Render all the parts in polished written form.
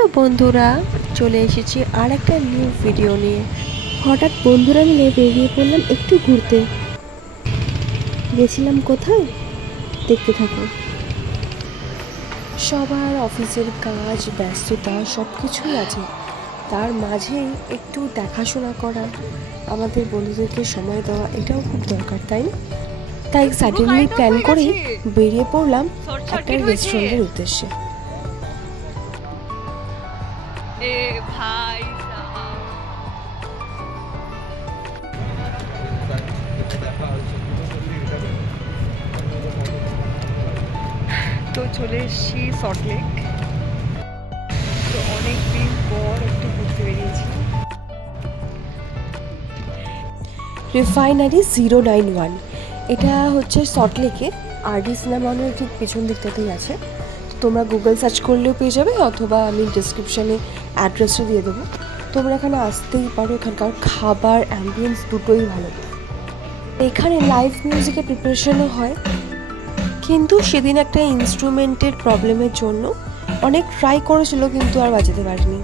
Hello বন্ধুরা, চলে এসেছি আর একটা নিউ ভিডিও নিয়ে। হঠাৎ বন্ধুরা মিলে বেরিয়ে পড়লাম একটু ঘুরতে। গেছিলাম কোথায়, দেখতে থাকো। সবার অফিসের কাজ, ব্যস্ততা সব কিছুই আছে, তার মাঝেই একটু দেখাশোনা করা, আমাদের বন্ধুদেরকে সময় দেওয়া, এটাও খুব দরকার, তাই না? তাই সাডেনলি প্ল্যান করেই বেরিয়ে পড়লাম একটা রেস্টুরেন্টের উদ্দেশ্যে। তো চলে এসেছি সল্টলেক। তো অনেক দিন পর একটু ঘুরতে বেরিয়েছি। রিফাইনারি 091, এটা হচ্ছে সল্টলেকে আরডি সিনেমা হলের ঠিক পেছন দিকটাতেই আছে। তোমরা গুগল সার্চ করলেও পেয়ে যাবে, অথবা আমি ডিসক্রিপশানে অ্যাড্রেসটা দিয়ে দেবো। তোমরা এখানে আসতেই পারো। এখানকার খাবার, অ্যাম্বিয়েন্স দুটোই ভালো। এখানে লাইভ মিউজিকের প্রিপারেশনও হয়, কিন্তু সেদিন একটা ইনস্ট্রুমেন্টের প্রবলেমের জন্য অনেক ট্রাই করেছিল, কিন্তু আর বাজাতে পারেনি।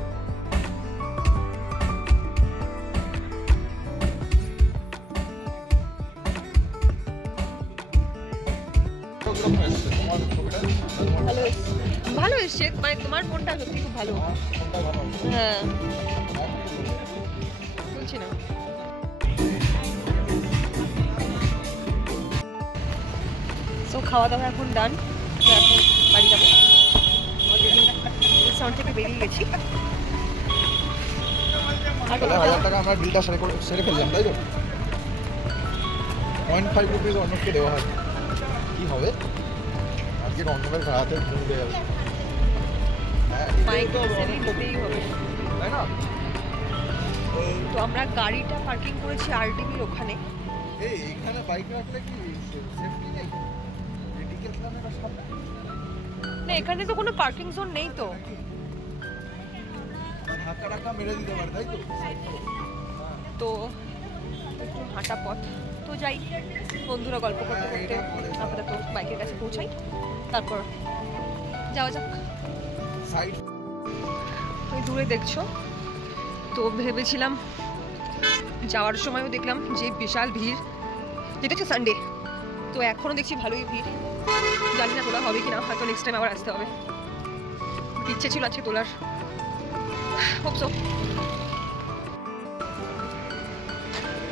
ভালো এসছে, মানে তোমার ফোনটা সত্যি খুব ভালো। হ্যাঁ, বলছি না। তো খাওয়া দাওয়া এখন ডান। তো এখন বাড়ি যাবো। অলরেডি রেস্টুরেন্ট থেকে বেরিয়ে গেছি। 1000 টাকা আমরা বিলটা সেরে ফেললাম, তাই তো? 0.5 রুপিস অন্যকে দেওয়া হয়, কি হবে আজকে? অন্যদের খাওয়াতে ভুলে যাবে, তাই না? তো আমরা গাড়িটা পার্কিং করেছি আরটিভির ওখানে। এইখানে বাইক রাখলে কি সেফটি নেই? না, এখানে তো কোনো পার্কিং জোন নেই। তো ধাক্কা টাক্কা মেরে দিতে পারে, তাই তো? তো একটু হাঁটা পথ, তো যাই। বন্ধুরা গল্প করতে করতে আপাতত বাইকের কাছে পৌঁছাই, তারপর যাওয়া যাক। তুমি দূরে দেখছো তো, ভেবেছিলাম যাওয়ার সময়ও দেখলাম যে বিশাল ভিড়, যেটা হচ্ছে সানডে। তো এখনও দেখছি ভালোই ভিড়। জানি না তোলা হবে কিনা, হয়তো নেক্সট টাইম আবার আসতে হবে। ইচ্ছে ছিল আজকে তোলার, হোপসো।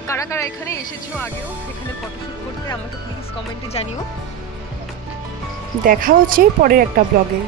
কারা কারা এখানে এসেছো আগেও এখানে ফটোশুট করতে, আমাকে প্লিজ কমেন্টে জানিও। দেখা হচ্ছে পরের একটা ব্লগে।